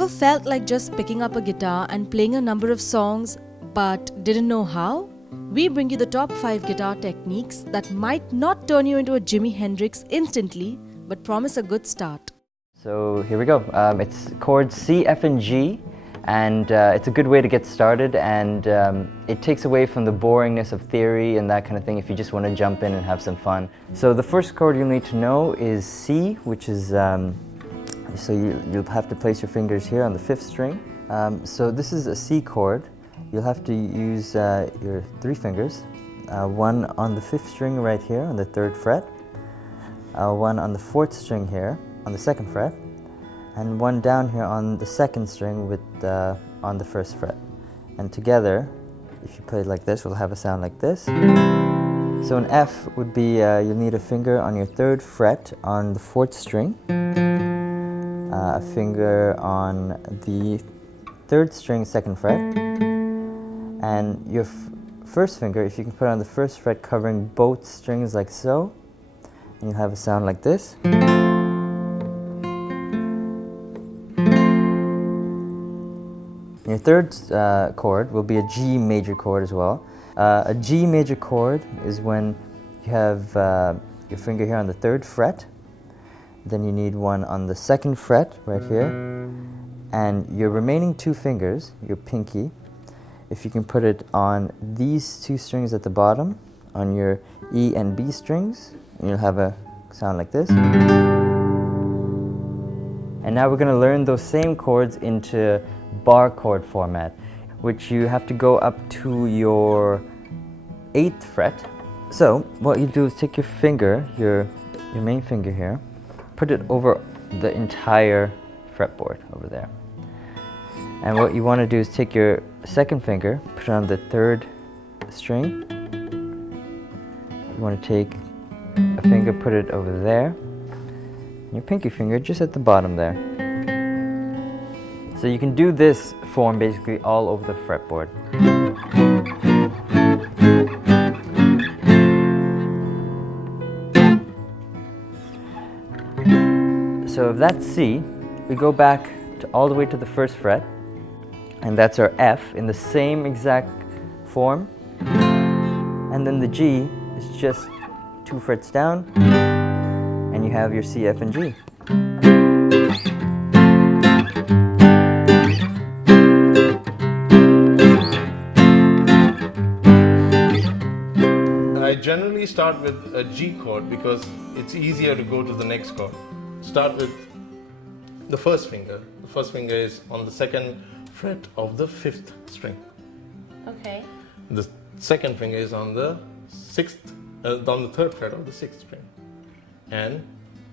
Ever felt like just picking up a guitar and playing a number of songs but didn't know how? We bring you the top 5 guitar techniques that might not turn you into a Jimi Hendrix instantly but promise a good start. So here we go. It's chords C, F, and G, and it's a good way to get started, and it takes away from the boringness of theory and that kind of thing if you just want to jump in and have some fun. So the first chord you'll need to know is C, which is, so you'll have to place your fingers here on the 5th string. So this is a C chord. You'll have to use your 3 fingers, one on the 5th string right here on the 3rd fret, one on the 4th string here on the 2nd fret, and one down here on the 2nd string with on the 1st fret. And together, if you play it like this, we'll have a sound like this. So an F would be, you'll need a finger on your 3rd fret on the 4th string, a finger on the 3rd string 2nd fret, and your first finger, if you can put it on the 1st fret covering both strings like so, and you'll have a sound like this. Your 3rd chord will be a G major chord as well. A G major chord is when you have your finger here on the 3rd fret, then you need one on the 2nd fret right here, and your remaining 2 fingers, your pinky, if you can put it on these 2 strings at the bottom, on your E and B strings, and you'll have a sound like this. And now we're going to learn those same chords into bar chord format, which you have to go up to your 8th fret. So what you do is take your finger, your main finger here, put it over the entire fretboard over there. And what you want to do is take your 2nd finger, put it on the 3rd string. You want to take a finger, put it over there, and your pinky finger just at the bottom there. So you can do this form basically all over the fretboard. So if that's C, we go back to all the way to the 1st fret, and that's our F in the same exact form. And then the G is just 2 frets down, and you have your C, F, and G. I generally start with a G chord because it's easier to go to the next chord. Start with the 1st finger. The 1st finger is on the 2nd fret of the 5th string. Okay. The 2nd finger is on the 3rd fret of the 6th string, and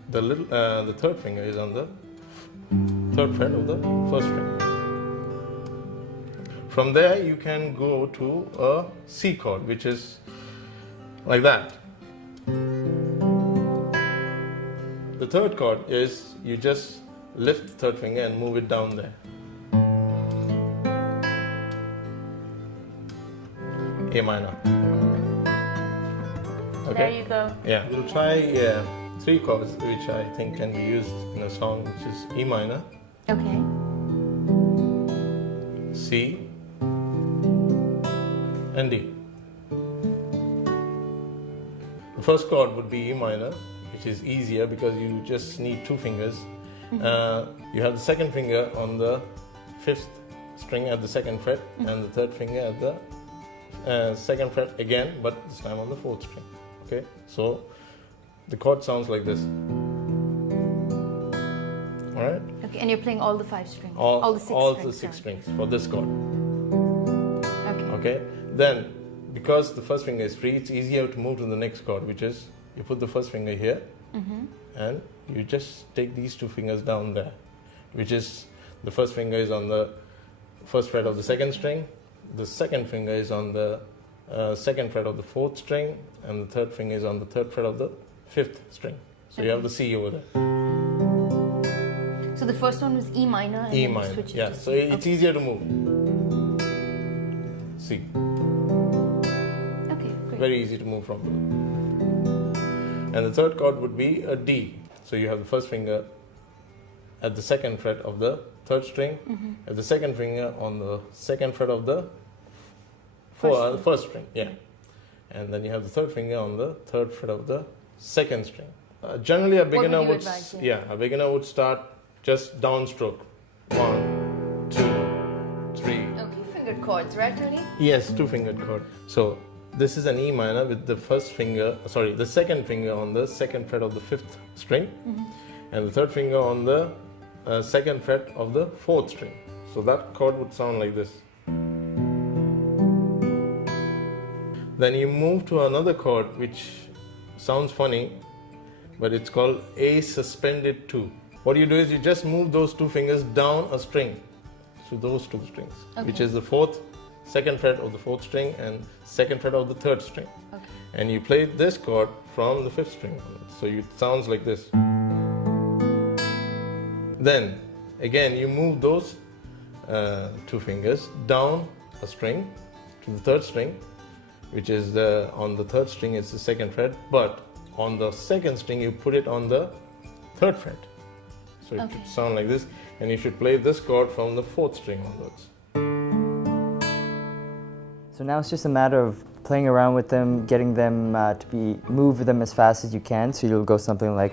the 3rd finger is on the 3rd fret of the 1st string. From there, you can go to a C chord, which is like that. The 3rd chord is you just lift the 3rd finger and move it down there. A minor. Okay. There you go. Yeah. We'll try 3 chords which I think can be used in a song, which is E minor, Okay. C, and D. The first chord would be E minor, which is easier because you just need 2 fingers. You have the 2nd finger on the 5th string at the 2nd fret, and the 3rd finger at the 2nd fret again, but this time on the 4th string. Okay, so the chord sounds like this. All right. Okay, and you're playing all the 5 strings. All the 6 all strings. the 6 strings for this chord. Okay. Okay. Then, because the 1st finger is free, it's easier to move to the next chord, which is you put the 1st finger here, and you just take these 2 fingers down there, which is the 1st finger is on the 1st fret of the 2nd string, the 2nd finger is on the 2nd fret of the 4th string, and the 3rd finger is on the 3rd fret of the 5th string. So you have the C over there. So the first one was E minor, and E then minor. you switch it Yeah, to so C. it's easier to move. C. Okay, great. Very easy to move from. And the 3rd chord would be a D. So you have the 1st finger at the 2nd fret of the third string, and the second finger on the second fret of the first string. Yeah. And then you have the third finger on the third fret of the second string. Generally, a beginner would you advise, a beginner would start just downstroke. 1, 2, 3. Okay, fingered chords, right, Tony? Yes, two-fingered chord. So this is an E minor with the the second finger on the second fret of the fifth string, and the third finger on the second fret of the fourth string. So that chord would sound like this. Then you move to another chord which sounds funny, but it's called A suspended 2. What you do is you just move those two fingers down a string to those two strings, which is the second fret of the fourth string and second fret of the third string. Okay. And you play this chord from the fifth string. So it sounds like this. Then again you move those two fingers down a string to the third string, which is on the third string it's the second fret, but on the second string you put it on the third fret. So it should sound like this, and you should play this chord from the fourth string onwards. So now it's just a matter of playing around with them, getting them move them as fast as you can. So you'll go something like.